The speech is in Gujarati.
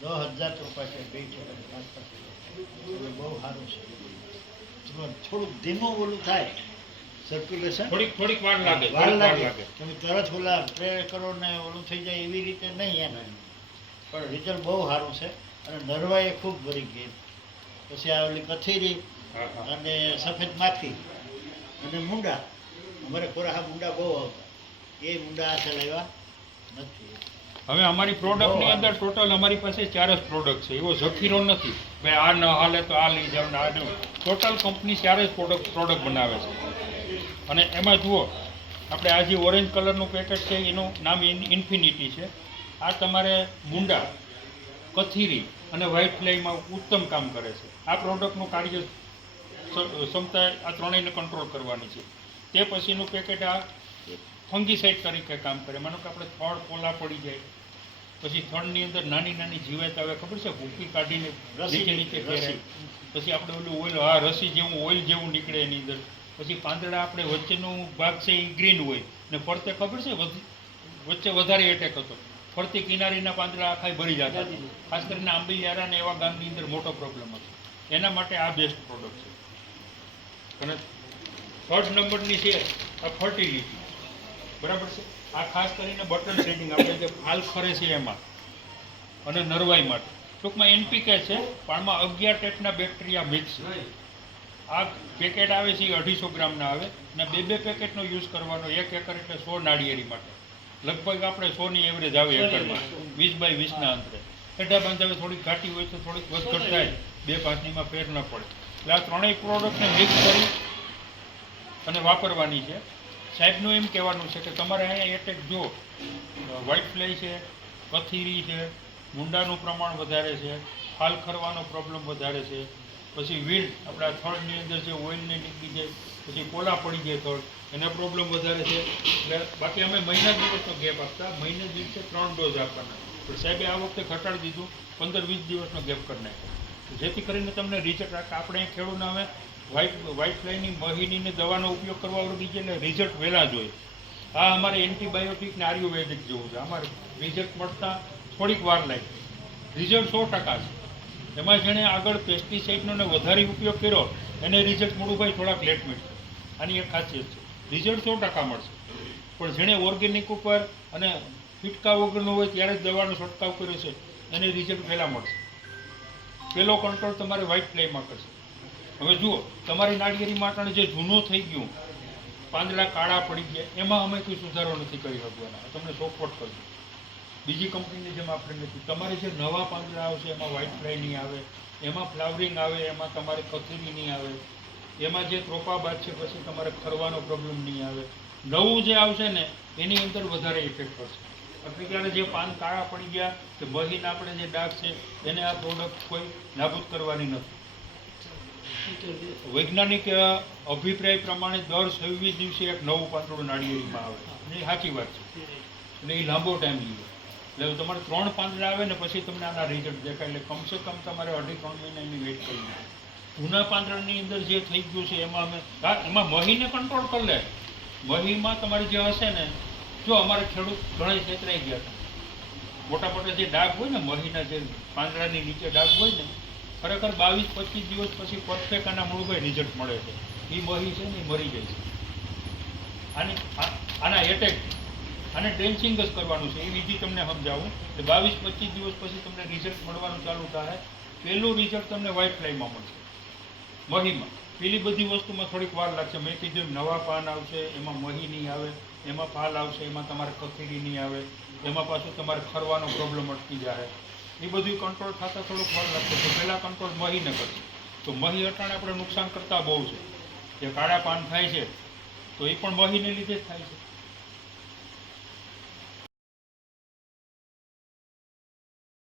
₹10,000 છે 2% આસપાસ. એટલે બહુ સારું છે. થોડુંક ધીમું ઓલું થાય સર્ક્યુલેશન, થોડીક વાર લાગે. તમે તરત ઓલા સ્પ્રે કરો ને ઓલું થઈ જાય એવી રીતે નહીં એમ. પણ રિઝલ્ટ બહુ સારું છે. અને નરવાઈ ખૂબ ભરી ગઈ. પછી આ ઓલી કથીરી અને સફેદ માખી અને મુંડા, અમારે કોરાહા મુંડા બહુ આવતા, એ મુંડા આ ચલાવ્યા નથી. હવે અમારી પ્રોડક્ટની અંદર ટોટલ અમારી પાસે 4 જ પ્રોડક્ટ છે. એવો ઝખીરો નથી ભાઈ આ ન હાલે તો આ લઈ જાવ ને આ નહીં. ટોટલ કંપની 4 જ પ્રોડક્ટ બનાવે છે. અને એમાં જુઓ, આપણે આ જે ઓરેન્જ કલરનું પેકેટ છે એનું નામ ઇન્ફિનિટી છે. આ તમારે મુંડા, કથીરી અને વ્હાઇટ ફ્લાયમાં ઉત્તમ કામ કરે છે. આ પ્રોડક્ટનું કાર્ય ક્ષમતા આ ત્રણેયને કંટ્રોલ કરવાની છે. તે પછીનું પેકેટ આ ફંગીસાઇડ તરીકે કામ કરે. માનો કે આપણે થડ પોલા પડી જાય, પછી થડની અંદર નાની નાની જીવાત આવે, ખબર છે, ભૂકી કાઢીને નીચે ફેરાય, પછી આપણે ઓલું ઓઇલ, રસી જેવું ઓઇલ જેવું નીકળે એની અંદર. પછી પાંદડા આપણે વચ્ચેનો ભાગ છે એ ગ્રીન હોય ને ફરતે ખબર છે વચ્ચે વધારે એટેક હતો, ફરતી કિનારીના પાંદડા આખા ભરી જતા. ખાસ કરીને આંબલિયારા ને એવા ગામની અંદર મોટો પ્રોબ્લેમ હતો. એના માટે આ બેસ્ટ પ્રોડક્ટ છે. અને 3rd નંબરની છે આ ફર્ટિલિટી. બરાબર છે. આ ખાસ કરીને બટન શેડિંગ આપણે જે ફાલ ખરે છે એમાં અને નરવાઈ માટે. ટૂંકમાં NPK છે પણ આમાં 11 ટાઈપના બેક્ટેરિયા મિક્સ છે. આ પેકેટ આવે છે એ 250 ગ્રામના આવે અને 2 પેકેટનો યુઝ કરવાનો. 1 એકર એટલે 100 નાળિયેરી માટે. લગભગ આપણે 100ની એવરેજ આવે એકરમાં, 20 બાય 20ના અંતરે. હેઠા બાંધાવે થોડીક ઘાટી હોય તો થોડીક વધઘટ થાય, 2-5નીમાં ફેર ન પડે. એટલે આ ત્રણેય પ્રોડક્ટને મિક્સ કરી અને વાપરવાની છે. સાહેબનું એમ કહેવાનું છે કે તમારે અહીંયા એટેક જો વ્હાઇટ ફ્લાય છે, કથીરી છે, મુંડાનું પ્રમાણ વધારે છે, ફાલ ખરવાનો પ્રોબ્લેમ વધારે છે, પછી વીડ આપણા થડની અંદર જે ઓઇલને નીકળી જાય, પછી પોલા પડી જાય થડ, એના પ્રોબ્લેમ વધારે છે. એટલે બાકી અમે મહિના દિવસનો ગેપ આપતા, મહિને દિવસે 3 ડોઝ આપવાના. પણ સાહેબે આ વખતે ઘટાડી દીધું, 15-20 દિવસનો ગેપ કરી નાખ્યો, જેથી કરીને તમને રિઝલ્ટ. આપણે ખેડૂતને હવે વ્હાઇટ ફ્લાયની મહીની દવાનો ઉપયોગ કરવા વળી છે એટલે રિઝલ્ટ વહેલા જોઈએ. આ અમારે એન્ટીબાયોટિક ને આયુર્વેદિક જેવું છે. અમારે રિઝલ્ટ મળતા થોડીક વાર લાગી. રિઝલ્ટ 100% છે. એમાં જેણે આગળ પેસ્ટિસાઇડનો ને વધારે ઉપયોગ કર્યો એને રિઝલ્ટ મળવું ભાઈ થોડાક લેટ મળશે. આની એક ખાસિયત છે. રિઝલ્ટ 100% મળશે. પણ જેણે ઓર્ગેનિક ઉપર અને ફીટકા વગરનો હોય ત્યારે જ દવાનો છંટકાવ કર્યો છે એને રિઝલ્ટ પહેલાં મળશે. પહેલો કંટ્રોલ તમારે વ્હાઇટ ફ્લાયમાં કરશે. હવે જુઓ, તમારી નાળિયેરી માટણ જે જૂનું થઈ ગયું, પાંદડા કાળા પડી ગયા, એમાં અમે કોઈ સુધારો નથી કરી શકવાના. તમને સપોર્ટ કરજો. બીજી કંપનીની જેમ આપણે નથી. તમારે જે નવા પાંદડા આવશે એમાં વ્હાઇટ ફ્લાય નહીં આવે, એમાં ફ્લાવરિંગ આવે, એમાં તમારે કથીરી નહીં આવે, એમાં જે ત્રોપાબાદ છે પછી તમારે ખરવાનો પ્રોબ્લેમ નહીં આવે. નવું જે આવશે ને એની અંદર વધારે ઇફેક્ટ કરશે. અત્યારે જે પાન કાળા પડી ગયા કે બહીને આપણે જે ડાઘ છે એને આ પ્રોડક્ટ કોઈ નાબૂદ કરવાની નથી. વૈજ્ઞાનિક અભિપ્રાય પ્રમાણે દર 26 દિવસે એક નવું પાંદડું નાળિયેરીમાં આવે. એ સાચી વાત છે. એટલે એ લાંબો ટાઈમ લીધો. એટલે તમારે 3 પાંદડા આવે ને પછી તમને આના રિઝલ્ટ દેખાય. એટલે કમસે કમ તમારે 2.5-3 મહિના એની વેઇટ કરવી. જૂના પાંદડાની અંદર જે થઈ ગયું છે એમાં એમાં મહીને કંટ્રોલ કરી લે. મહીમાં તમારી જે હશે ને, જો અમારે ખેડૂત ઘણા છેતરાઈ ગયા હતા. મોટા મોટા જે ડાઘ હોય ને મહીના, જે પાંદડાની નીચે ડાઘ હોય ને, ખરેખર 22-25 દિવસ પછી પરફેક્ટ આના મૂળભાઈ રિઝલ્ટ મળે છે. એ મહી છે ને એ મરી જાય છે. આના એટેક, આને ડ્રેન્ચિંગ જ કરવાનું છે. એ વિધિ તમને સમજાવું કે 22-25 દિવસ પછી તમને રિઝલ્ટ મળવાનું ચાલુ થાય. પહેલું રિઝલ્ટ તમને વ્હાઇટ ફ્લાયમાં મળશે, મહીમાં. પેલી બધી વસ્તુમાં થોડીક વાર લાગશે. મેં કીધું નવા પાન આવશે, એમાં મહી નહીં આવે, એમાં ફાલ આવશે, એમાં તમારે કથીરી નહીં આવે, એમાં પાછું તમારે ખરવાનો પ્રોબ્લેમ અટકી જાય. એ બધું કંટ્રોલ થતાં થોડુંક વાર લાગશે. તો પહેલાં કંટ્રોલ મહીને કરશે. તો મહી અટાણે આપણે નુકસાન કરતા બહુ છે. જે કાળા પાન થાય છે તો એ પણ મહીને લીધે જ થાય છે.